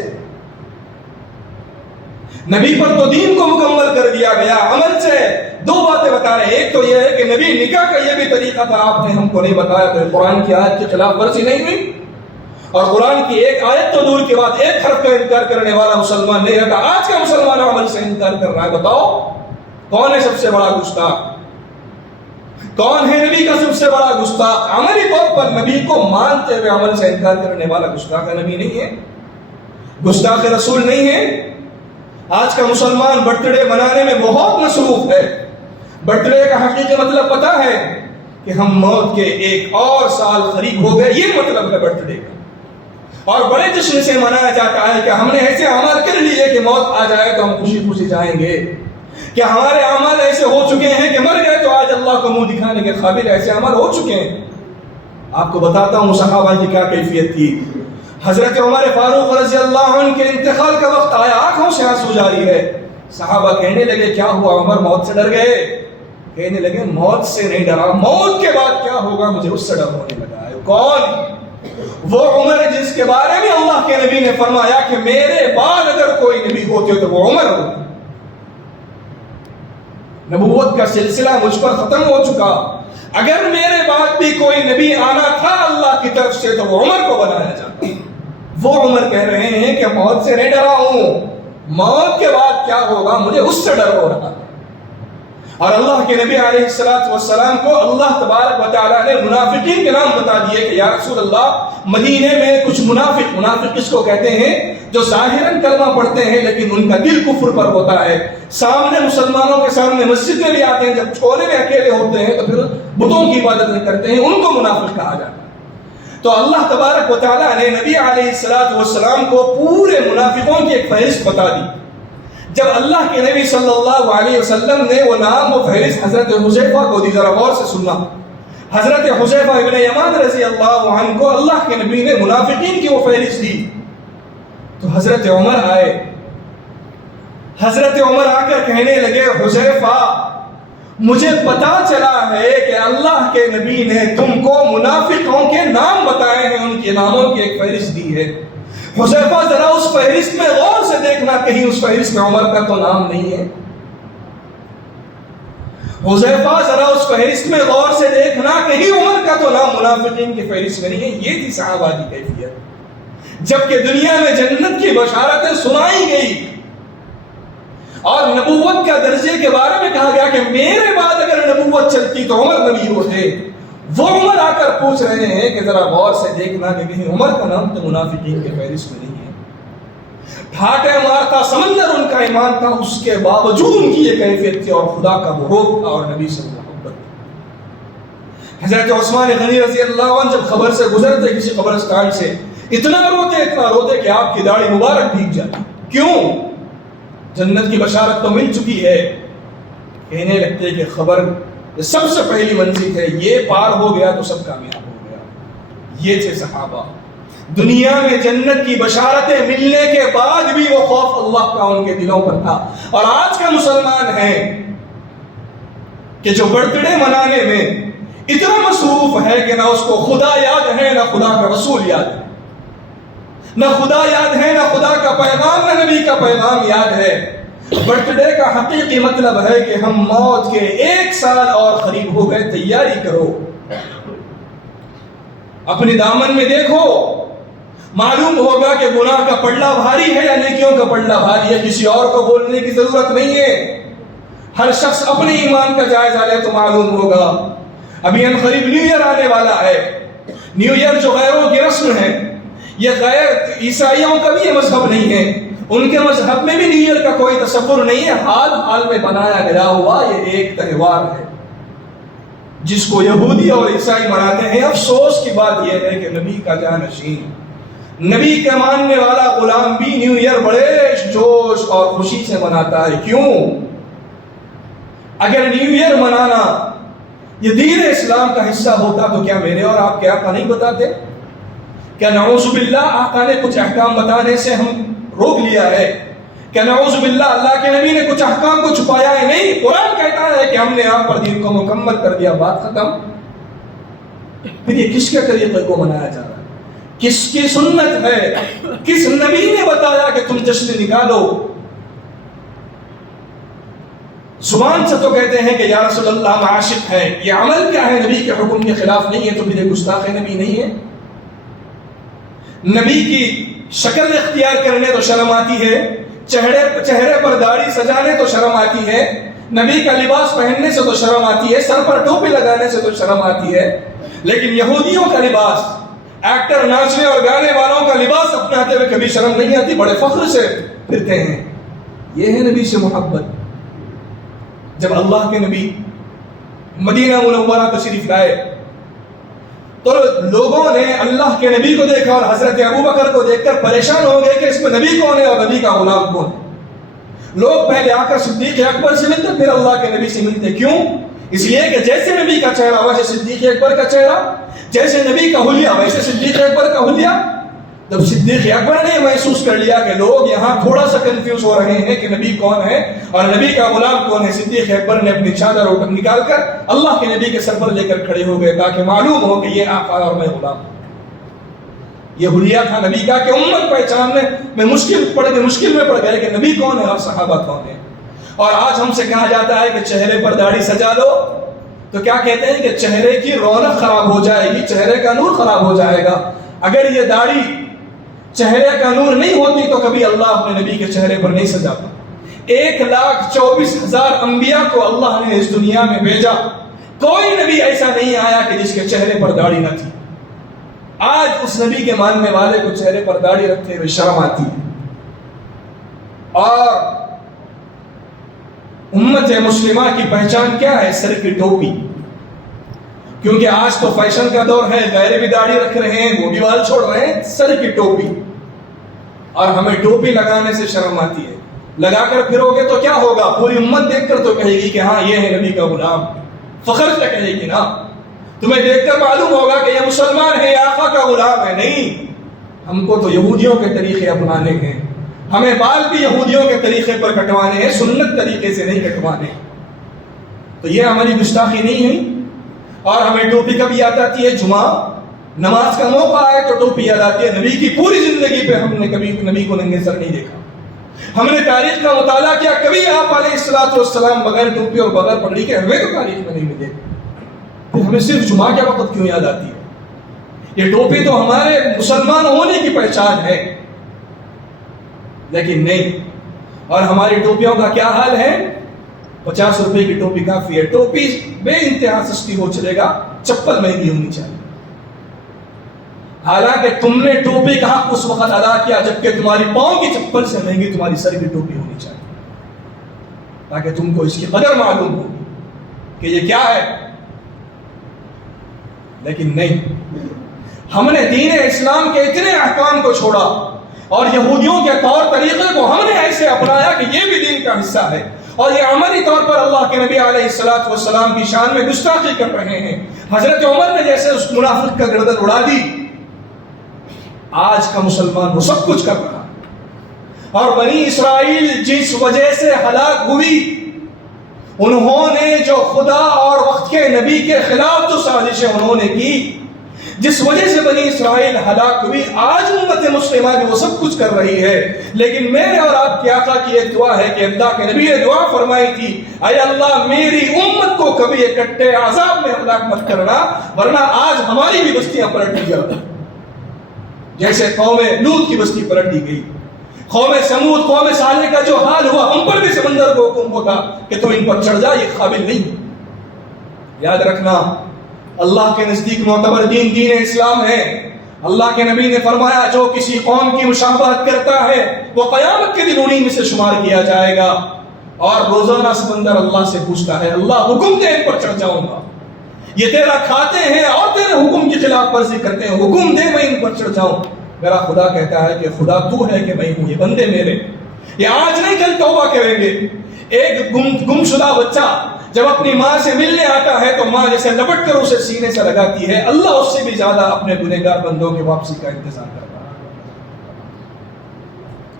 نبی پر تو دین کو مکمل کر دیا گیا، عمل سے دو باتیں بتا رہے ہیں۔ ایک تو یہ ہے کہ نبی نکاح کا یہ بھی طریقہ تھا، آپ نے ہم کو نہیں بتایا، تو قرآن کی آیت کی خلاف ورزی نہیں ہوئی؟ اور قرآن کی ایک آیت تو دور کے بعد ایک حرف کا انکار کرنے والا مسلمان نہیں رہتا۔ آج کا مسلمان عمل سے انکار کر رہا ہے۔ بتاؤ کون ہے سب سے بڑا گستاخ؟ کون ہے نبی کا سب سے بڑا گستاخ؟ عملی طور پر نبی کو مانتے ہوئے عمل سے انکار کرنے والا گستاخ نبی نہیں ہے، گستاخ رسول نہیں ہے۔ آج کا مسلمان برتھ ڈے منانے میں بہت مصروف ہے۔ برتھ ڈے کا حقیقی مطلب پتا ہے کہ ہم موت کے ایک اور سال قریب ہو گئے، یہ مطلب ہے برتھ ڈے کا۔ اور بڑے جشن سے منایا جاتا ہے کہ ہم نے ایسے اعمال کر لیے کہ موت آ جائے تو ہم خوشی خوشی جائیں گے، کہ ہمارے اعمال ایسے ہو چکے ہیں کہ مر گئے تو آج اللہ کو منہ دکھانے کے قابل ایسے اعمال ہو چکے ہیں۔ آپ کو بتاتا ہوں صحابہ کی کیا کیفیت تھی۔ حضرت عمر فاروق رضی اللہ عنہ کے انتقال کا وقت آیا، آنکھوں سے آنسو جاری ہے۔ صحابہ کہنے لگے کیا ہوا عمر، موت سے ڈر گئے؟ کہنے لگے موت سے نہیں ڈرا، موت کے بعد کیا ہوگا مجھے اس سے ڈر ہونے لگا ہے۔ کون؟ وہ عمر جس کے بارے میں اللہ کے نبی نے فرمایا کہ میرے بعد اگر کوئی نبی ہوتے تو وہ عمر ہوتے۔ نبوت کا سلسلہ مجھ پر ختم ہو چکا، اگر میرے بعد بھی کوئی نبی آنا تھا اللہ کی طرف سے تو وہ عمر کو بنایا جاتا۔ وہ عمر کہہ رہے ہیں کہ موت سے نہیں ڈرا ہوں، موت کے بعد کیا ہوگا مجھے اس سے ڈر ہو رہا ہے۔ اور اللہ کے نبی علیہ السلام کو اللہ تبارک و تعالیٰ نے منافقین کے نام بتا دیے کہ یا رسول اللہ مدینے میں کچھ منافق کس کو کہتے ہیں؟ جو ظاہراً کلمہ پڑھتے ہیں لیکن ان کا دل کفر پر ہوتا ہے، سامنے مسلمانوں کے سامنے مسجد میں بھی آتے ہیں، جب چھونے میں اکیلے ہوتے ہیں تو پھر بتوں کی عبادت کرتے ہیں، ان کو منافق کہا جاتا ہے۔ تو اللہ تبارک و تعالیٰ نے نبی علیہ السلام کو پورے منافقوں کی ایک فہرست بتا دی۔ جب اللہ کے نبی صلی اللہ علیہ وسلم نے وہ نام و فہرست حضرت حذیفہ کو دی، ذرا غور سے سننا، حضرت حذیفہ ابن یمان رضی اللہ عنہ کو اللہ کے نبی نے منافقین کی وہ فہرست دی، تو حضرت عمر آئے، حضرت عمر آ کر کہنے لگے حذیفہ مجھے پتا چلا ہے کہ اللہ کے نبی نے تم کو منافقوں کے نام بتائے ہیں، ان کے ناموں کی ایک فہرست دی ہے۔ حذیفہ ذرا اس فہرست میں غور سے دیکھنا، کہیں اس فہرست میں عمر کا تو نام نہیں ہے۔ حذیفہ ذرا اس فہرست میں غور سے دیکھنا، کہیں عمر کا تو نام منافقین کی فہرست میں نہیں ہے۔ یہ تھی صحابہ کی کیفیت، جبکہ دنیا میں جنت کی بشارتیں سنائی گئی اور نبوت کا درجے کے بارے میں کہا گیا کہ میرے بعد اگر نبوت چلتی تو عمر نبی ہوتے، وہ عمر آ کر پوچھ رہے ہیں کہ ذرا غور سے دیکھنا کہ کہیں عمر کا نام تو منافقین کے فہرست میں نہیں ہے۔ ٹھاٹے مارتا سمندر ان کا ایمان تھا، اس کے باوجود ان کی یہ کیفیت تھی، اور خدا کا محب تھا اور نبی سے محبت۔ حضرت عثمان غنی رضی اللہ عنہ جب خبر سے گزرتے کسی قبرستان سے، اتنا روتے کہ آپ کی داڑھی مبارک بھیگ جاتی۔ کیوں؟ جنت کی بشارت تو مل چکی ہے، کہنے لگتے کہ خبر سب سے پہلی منزل ہے، یہ پار ہو گیا تو سب کامیاب ہو گیا۔ یہ تھے صحابہ، دنیا میں جنت کی بشارتیں ملنے کے بعد بھی وہ خوف اللہ کا ان کے دلوں پر تھا۔ اور آج کا مسلمان ہے کہ جو برتھ ڈے منانے میں اتنا مصروف ہے کہ نہ اس کو خدا یاد ہے نہ خدا کا رسول یاد ہے، نہ خدا یاد ہے نہ خدا کا پیغام نہ نبی کا پیغام یاد ہے۔ برتھ ڈے کا حقیقی مطلب ہے کہ ہم موت کے 1 سال اور قریب ہو گئے، تیاری کرو، اپنی دامن میں دیکھو، معلوم ہوگا کہ گناہ کا پلڑا بھاری ہے یا نیکیوں کا پلڑا بھاری ہے۔ کسی اور کو بولنے کی ضرورت نہیں ہے، ہر شخص اپنے ایمان کا جائزہ لے تو معلوم ہوگا۔ ابھی ان قریب نیو ایئر آنے والا ہے، نیو ایئر جو غیروں کی رسم ہے، یہ غیر عیسائیوں کا بھی یہ مذہب نہیں ہے، ان کے مذہب میں بھی نیو ایئر کا کوئی تصور نہیں ہے، حال میں بنایا گیا ہوا یہ ایک تہوار ہے جس کو یہودی اور عیسائی مناتے ہیں۔ افسوس کی بات یہ ہے کہ نبی کا جانشین، نبی کے ماننے والا غلام بھی نیو ایئر بڑے جوش اور خوشی سے مناتا ہے۔ کیوں؟ اگر نیو ایئر منانا یہ دین اسلام کا حصہ ہوتا تو کیا میرے اور آپ کے آقا نہیں بتاتے؟ کیا نعوذ باللہ آقا نے کچھ احکام بتانے سے ہم روک لیا ہے؟ کیا نعوذ باللہ اللہ کے نبی نے کچھ احکام کو چھپایا ہے؟ نہیں، قرآن کہتا ہے کہ ہم نے آپ پر دین کو مکمل کر دیا، بات ختم۔ پھر یہ کس کے طریقے کو منایا جا رہا ہے؟ کس کی سنت ہے؟ کس نبی نے بتایا کہ تم جشن نکالو؟ زبان سے تو کہتے ہیں کہ یا رسول اللہ ہم عاشق ہیں، یہ عمل کیا ہے؟ نبی کے حکم کے خلاف نہیں ہے تو پھر یہ گستاخ نبی نہیں ہے؟ نبی کی شکل اختیار کرنے تو شرم آتی ہے، چہرے پر داڑھی سجانے تو شرم آتی ہے، نبی کا لباس پہننے سے تو شرم آتی ہے، سر پر ٹوپی لگانے سے تو شرم آتی ہے، لیکن یہودیوں کا لباس، ایکٹر ناچنے اور گانے والوں کا لباس اپناتے ہوئے کبھی شرم نہیں آتی، بڑے فخر سے پھرتے ہیں۔ یہ ہے نبی سے محبت۔ جب اللہ کے نبی مدینہ منورہ تشریف لائے تو لوگوں نے اللہ کے نبی کو دیکھا اور حضرت ابوبکر کو دیکھ کر پریشان ہو گئے کہ اس میں نبی کون ہے اور نبی کا غلام کون ہے۔ لوگ پہلے آ کر صدیق اکبر سے ملتے، پھر اللہ کے نبی سے ملتے۔ کیوں؟ اس لیے کہ جیسے نبی کا چہرہ ویسے صدیق اکبر کا چہرہ، جیسے نبی کا حلیہ ویسے صدیق اکبر کا حلیہ۔ جب صدیق اکبر نے محسوس کر لیا کہ لوگ یہاں تھوڑا سا کنفیوز ہو رہے ہیں کہ نبی کون ہے اور نبی کا غلام کون ہے، صدیق اکبر نے اپنی چادر نکال کر اللہ کے نبی کے سر پر لے کر کھڑے ہو گئے تاکہ معلوم ہو کہ یہ آقا اور میں غلام ہوں۔ یہ حلیہ تھا نبی کا کہ امت پہچاننے میں مشکل میں پڑ گئے کہ نبی کون ہے اور صحابہ کون ہے۔ اور آج ہم سے کہا جاتا ہے کہ چہرے پر داڑھی سجا لو، تو کیا کہتے ہیں کہ چہرے کی رونق خراب ہو جائے گی، چہرے کا نور خراب ہو جائے گا۔ اگر یہ داڑھی چہرے کا نور نہیں ہوتی تو کبھی اللہ اپنے نبی کے چہرے پر نہیں سجاتا۔ 1,24,000 انبیاء کو اللہ نے اس دنیا میں بھیجا، کوئی نبی ایسا نہیں آیا کہ جس کے چہرے پر داڑھی نہ تھی۔ آج اس نبی کے ماننے والے کو چہرے پر داڑھی رکھتے ہوئے شرم آتی ہے۔ اور امت مسلمہ کی پہچان کیا ہے؟ سر کی ٹوپی، کیونکہ آج تو فیشن کا دور ہے، غیر بھی داڑھی رکھ رہے ہیں، وہ بھی بال چھوڑ رہے ہیں، سر کی ٹوپی۔ اور ہمیں ٹوپی لگانے سے شرم آتی ہے۔ لگا کر پھرو گے تو کیا ہوگا؟ پوری امت دیکھ کر تو کہے گی کہ ہاں یہ ہے نبی کا غلام، فخر سے کہے گی نا۔ تمہیں دیکھ کر معلوم ہوگا کہ یہ مسلمان ہے، یہ آقا کا غلام ہے۔ نہیں، ہم کو تو یہودیوں کے طریقے اپنانے ہیں، ہمیں بال بھی یہودیوں کے طریقے پر کٹوانے ہیں، سنت طریقے سے نہیں کٹوانے۔ تو یہ ہماری گستاخی نہیں ہے۔ اور ہمیں ٹوپی کب یاد آتی ہے؟ جمعہ نماز کا موقع آئے تو ٹوپی یاد آتی ہے۔ نبی کی پوری زندگی پہ ہم نے کبھی نبی کو ننگے سر نہیں دیکھا۔ ہم نے تاریخ کا مطالعہ کیا، کبھی آپ علیہ الصلوۃ والسلام بغیر ٹوپی اور بغیر پگڑی کے ہمیں تو تاریخ میں نہیں ملے۔ پھر ہمیں صرف جمعہ کے وقت کیوں یاد آتی ہے؟ یہ ٹوپی تو ہمارے مسلمان ہونے کی پہچان ہے، لیکن نہیں۔ اور ہماری ٹوپیوں کا کیا حال ہے؟ 50 روپے کی ٹوپی کافی ہے۔ ٹوپی بے انتہا سستی ہو چلے گا، چپل مہنگی ہونی چاہیے۔ حالانکہ تم نے ٹوپی کا حق اس وقت ادا کیا جبکہ تمہاری پاؤں کی چپل سے مہنگی تمہاری سر کی ٹوپی ہونی چاہیے، تاکہ تم کو اس کی قدر معلوم ہو کہ یہ کیا ہے۔ لیکن نہیں، ہم نے دین اسلام کے اتنے احکام کو چھوڑا اور یہودیوں کے طور طریقے کو ہم نے ایسے اپنایا کہ یہ بھی دین کا حصہ ہے، اور یہ عملی طور پر اللہ کے نبی علیہ الصلوۃ والسلام کی شان میں گستاخی کر رہے ہیں۔ حضرت عمر نے جیسے اس منافق کا گردن اڑا دی، آج کا مسلمان وہ سب کچھ کر رہا۔ اور بنی اسرائیل جس وجہ سے ہلاک ہوئی، انہوں نے جو خدا اور وقت کے نبی کے خلاف جو سازشیں انہوں نے کی، جس وجہ سے بنی اسرائیل ہلاک ہوئی، آج امت مسلمہ بھی وہ سب کچھ کر رہی ہے۔ لیکن میرے اور آپ کی آقا کی ایک دعا ہے کہ اللہ کے نبی نے دعا فرمائی تھی، اے اللہ میری امت کو کبھی اکٹھے عذاب میں ہلاک مت کرنا، ورنہ آج ہماری بھی بستیاں پلٹ دی جاتی جیسے قوم لوط کی بستی پلٹ دی گئی، قوم سمود، قوم صالح کا جو حال ہوا، ہم پر بھی سمندر کو حکم ہوتا کہ تو ان پر چڑھ جا، یہ قابل نہیں۔ یاد رکھنا، اللہ کے نزدیک معتبر دین دین اسلام ہے۔ اللہ کے نبی نے فرمایا جو کسی قوم کی مشابہت کرتا ہے وہ قیامت کے دن انہی میں سے شمار کیا جائے گا۔ اور روزانہ سمندر اللہ سے پوچھتا ہے، اللہ حکم دے ان پر چڑھ جاؤں گا، یہ تیرا کھاتے ہیں اور تیرے حکم کی خلاف ورزی کرتے ہیں، حکم دے میں ان پر چڑھ جاؤں۔ میرا خدا کہتا ہے کہ خدا تو ہے کہ میں ہوں، یہ بندے میرے، یہ آج نہیں کل توبہ کریں گے۔ ایک گم شدہ بچہ جب اپنی ماں سے ملنے آتا ہے تو ماں جیسے لپٹ کر اسے سینے سے لگاتی ہے، اللہ اس سے بھی زیادہ اپنے گنہگار بندوں کی واپسی کا انتظار کرتا ہے۔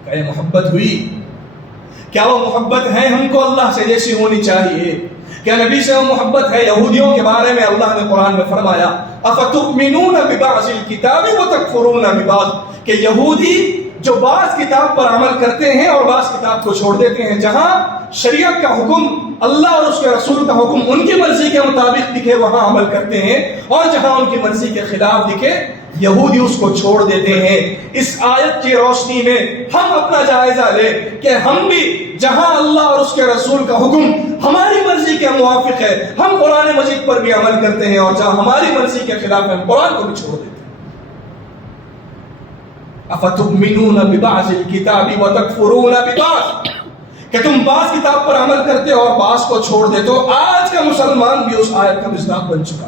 کیا یہ محبت ہوئی؟ کیا وہ محبت ہے ہم کو اللہ سے جیسی ہونی چاہیے؟ کیا نبی سے وہ محبت ہے؟ یہودیوں کے بارے میں اللہ نے قرآن میں فرمایا افتؤمنون ببعض الکتاب وتکفرون ببعض، کہ یہودی جو بعض کتاب پر عمل کرتے ہیں اور بعض کتاب کو چھوڑ دیتے ہیں۔ جہاں شریعت کا حکم، اللہ اور اس کے رسول کا حکم ان کی مرضی کے مطابق دکھے وہاں عمل کرتے ہیں، اور جہاں ان کی مرضی کے خلاف دکھے یہودی اس کو چھوڑ دیتے ہیں۔ اس آیت کی روشنی میں ہم اپنا جائزہ لیں کہ ہم بھی جہاں اللہ اور اس کے رسول کا حکم ہماری مرضی کے موافق ہے، ہم قرآن مجید پر بھی عمل کرتے ہیں، اور جہاں ہماری مرضی کے خلاف ہم قرآن کو بھی چھوڑ دیتے ہیں۔ افتؤمنون ببعض الکتاب وتکفرون ببعض، کہ تم بعض کتاب پر عمل کرتے ہو اور بعض کو چھوڑ دیتے ہو۔ آج کا مسلمان بھی اس آیت کا مصداق بن چکا۔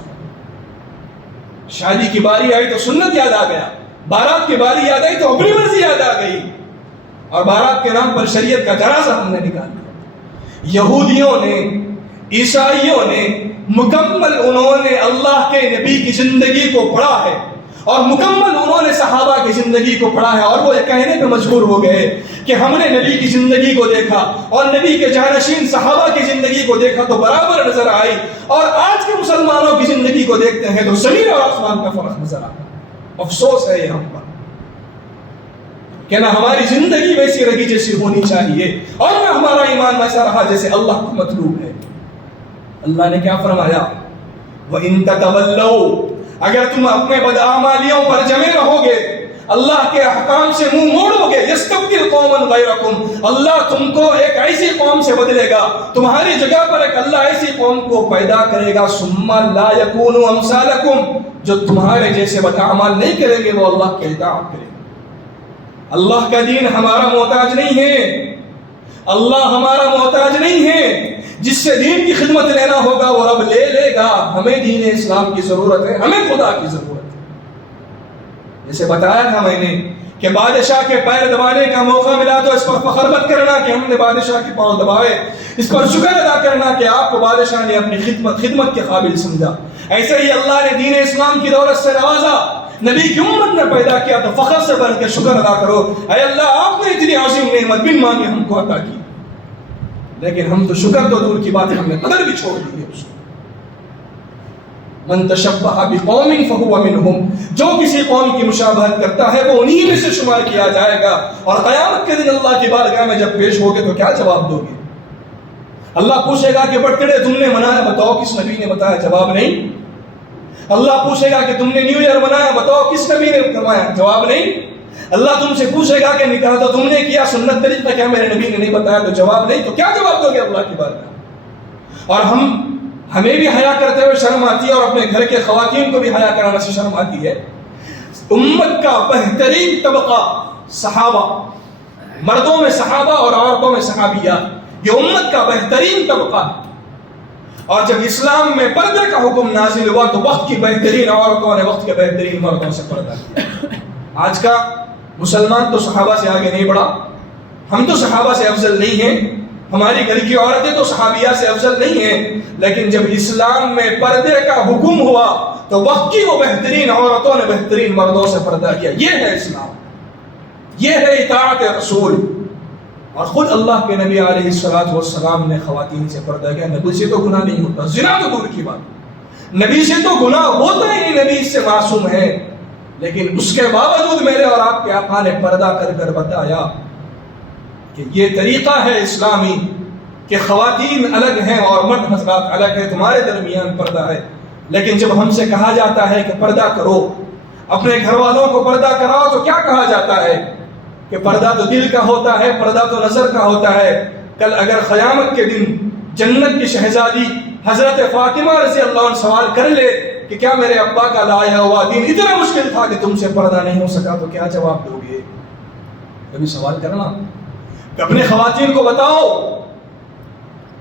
شادی کی باری آئی تو سنت یاد آ گیا، بارات کی باری یاد آئی تو اپنی مرضی یاد آ گئی، اور بارات کے نام پر شریعت کا جنازہ ہم نے نکال دیا۔ یہودیوں نے، عیسائیوں نے مکمل انہوں نے اللہ کے نبی کی زندگی کو پڑھا ہے، اور مکمل انہوں نے صحابہ کی زندگی کو پڑھا ہے، اور وہ یہ کہنے پہ مجبور ہو گئے کہ ہم نے نبی کی زندگی کو دیکھا اور نبی کے جانشین صحابہ کی زندگی کو دیکھا تو برابر نظر آئی، اور آج کے مسلمانوں کی زندگی کو دیکھتے ہیں تو زمین اور آسمان کا فرق نظر آتا ہے۔ افسوس ہے یہ ہم پر۔ کہ نہ ہماری زندگی ویسی رہی جیسی ہونی چاہیے اور نہ ہمارا ایمان ویسا رہا جیسے اللہ کو مطلوب ہے۔ اللہ نے کیا فرمایا؟ وَإِن تَتَوَلَّوْا، اگر تم اپنے بدعمالیوں پر جمے رہو گے، اللہ کے احکام سے منہ موڑو گے، یستبدل قوما غیرکم، اللہ تم کو ایک ایسی قوم سے بدلے گا، تمہاری جگہ پر ایک اللہ ایسی قوم کو پیدا کرے گا، ثم لا یکونوا امثالکم، جو تمہارے جیسے بدعمال نہیں کریں گے وہ اللہ کے اطاعت کریں گے۔ اللہ کا دین ہمارا محتاج نہیں ہے، اللہ ہمارا محتاج نہیں ہے، جس سے دین کی خدمت لینا ہوگا وہ رب لے لے گا۔ ہمیں دین اسلام کی ضرورت ہے، ہمیں خدا کی ضرورت ہے۔ جیسے بتایا تھا میں نے کہ بادشاہ کے پیر دبانے کا موقع ملا تو اس پر فخر مت کرنا کہ ہم نے بادشاہ کے پاؤں دبائے، اس پر شکر ادا کرنا کہ آپ کو بادشاہ نے اپنی خدمت کے قابل سمجھا۔ ایسے ہی اللہ نے دین اسلام کی دولت سے نوازا، نبی کی امت نے پیدا کیا تو فخر سے بڑھ کے شکر ادا کرو، اے اللہ آپ نے اتنی عظیم نعمت بن مانگے ہم کو عطا کی۔ لیکن ہم تو شکر تو دور کی بات ہے، ہم نے قدر بھی چھوڑ دی ہے اس کو۔ من تشبہ بقوم فہو منہم، جو کسی قوم کی مشابہت کرتا ہے وہ انہی میں سے شمار کیا جائے گا۔ اور قیامت کے دن اللہ کی بارگاہ میں جب پیش ہوگے تو کیا جواب دو گے؟ اللہ پوچھے گا کہ برتھ ڈے تم نے منایا، بتاؤ کس نبی نے بتایا؟ جواب نہیں۔ اللہ پوچھے گا کہ تم نے نیو ایئر منایا، بتاؤ کس نبی نے فرمایا؟ جواب نہیں۔ اللہ تم سے پوچھے گا کہ نکاح تو تم نے کیا، سنت طریقہ کیا میرے نبی نے نہیں بتایا؟ تو جواب نہیں۔ تو کیا جواب دو گے اللہ کی بارگاہ؟ اور ہمیں بھی حیا کرتے ہوئے شرم آتی ہے اور اپنے گھر کے خواتین کو بھی حیا کرانے سے شرم آتی ہے۔ امت کا بہترین طبقہ صحابہ، مردوں میں صحابہ اور عورتوں میں صحابیات، یہ امت کا بہترین طبقہ ہے۔ اور جب اسلام میں پردے کا حکم نازل ہوا تو وقت کی بہترین عورتوں نے وقت کے بہترین مردوں سے پردہ کیا۔ آج کا مسلمان تو صحابہ سے آگے نہیں بڑھا، ہم تو صحابہ سے افضل نہیں ہیں، ہماری گھر کی عورتیں تو صحابیہ سے افضل نہیں ہیں، لیکن جب اسلام میں پردے کا حکم ہوا تو وقت کی وہ بہترین عورتوں نے بہترین مردوں سے پردہ کیا۔ یہ ہے اسلام، یہ ہے اطاعت رسول۔ اور خود اللہ کے نبی علیہ الصلوۃ والسلام نے خواتین سے پردہ کیا۔ نبی سے تو گناہ نہیں ہوتا، زنا تو دور کی بات، نبی سے تو گناہ ہوتا ہی نہیں، نبی اس سے معصوم ہے، لیکن اس کے باوجود میرے اور آپ کے آقا نے پردہ کر کر بتایا کہ یہ طریقہ ہے اسلامی کہ خواتین الگ ہیں اور مرد حضرات الگ ہیں، تمہارے درمیان پردہ ہے۔ لیکن جب ہم سے کہا جاتا ہے کہ پردہ کرو، اپنے گھر والوں کو پردہ کراؤ، تو کیا کہا جاتا ہے کہ پردہ تو دل کا ہوتا ہے، پردہ تو نظر کا ہوتا ہے۔ کل اگر قیامت کے دن جنت کی شہزادی حضرت فاطمہ رضی اللہ عنہ سوال کر لے کہ کیا میرے ابا کا لایا ہوا دین اتنا مشکل تھا کہ تم سے پردہ نہیں ہو سکا، تو کیا جواب دو گے؟ کبھی سوال کرنا کہ اپنے خواتین کو بتاؤ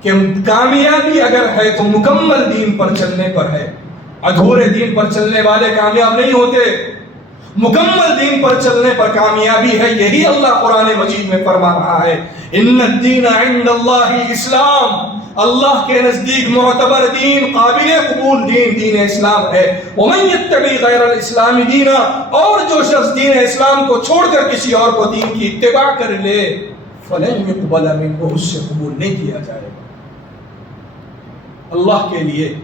کہ کامیابی اگر ہے تو مکمل دین پر چلنے پر ہے، ادھورے دین پر چلنے والے کامیاب نہیں ہوتے، مکمل دین پر چلنے پر کامیابی ہے۔ یہی اللہ قرآن مجید میں فرما رہا ہے، ان الدین عند اللہ اسلام، اللہ کے نزدیک معتبر دین، قابل قبول دین دین اسلام ہے۔ ومن یتبع غیر الاسلام دینا، اور جو شخص دین اسلام کو چھوڑ کر کسی اور کو دین کی اتباع کر لے فلن یقبل منہ، اس سے قبول نہیں کیا جائے گا۔ اللہ کے لیے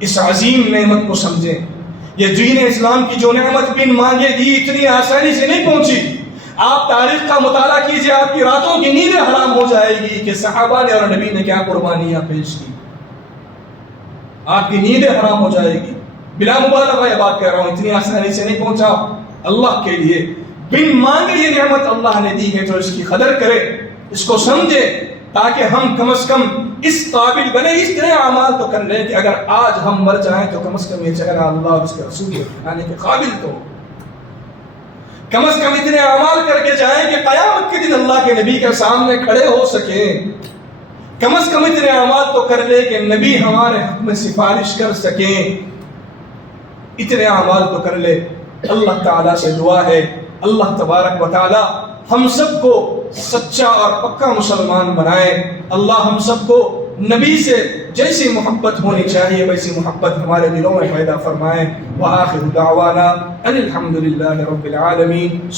اس عظیم نعمت کو سمجھیں۔ یہ دین اسلام کی جو نعمت بن مانگے دی اتنی آسانی سے نہیں پہنچی۔ آپ تاریخ کا مطالعہ کیجئے، آپ کی راتوں کی نیندیں حرام ہو جائے گی کہ صحابہ نے اور نبی نے کیا قربانیاں پیش کی، آپ کی نیندیں حرام ہو جائے گی۔ بلا مبالغہ یہ بات کہہ رہا ہوں، اتنی آسانی سے نہیں پہنچا۔ اللہ کے لیے بن مانگے یہ نعمت اللہ نے دی ہے، تو اس کی قدر کرے، اس کو سمجھے، تاکہ ہم کم از کم اس قابل بنے، اس طرح اعمال تو کر لیں کہ اگر آج ہم مر جائیں تو کم از کم یہ چہرہ اللہ اور اس کے رسول کو دکھانے کے قابل تو کم از کم اتنے اعمال کر کے جائیں کہ قیامت کے دن اللہ کے نبی کے سامنے کھڑے ہو سکیں۔ کم از کم اتنے اعمال تو کر لیں کہ نبی ہمارے حق میں سفارش کر سکیں، اتنے اعمال تو کر لے۔ اللہ تعالیٰ سے دعا ہے اللہ تبارک و تعالیٰ ہم سب کو سچا اور پکا مسلمان بنائے۔ اللہ ہم سب کو نبی سے جیسی محبت ہونی چاہیے ویسی محبت ہمارے دلوں میں پیدا فرمائے۔ وآخر دعوانا ان الحمد للہ رب العالمین۔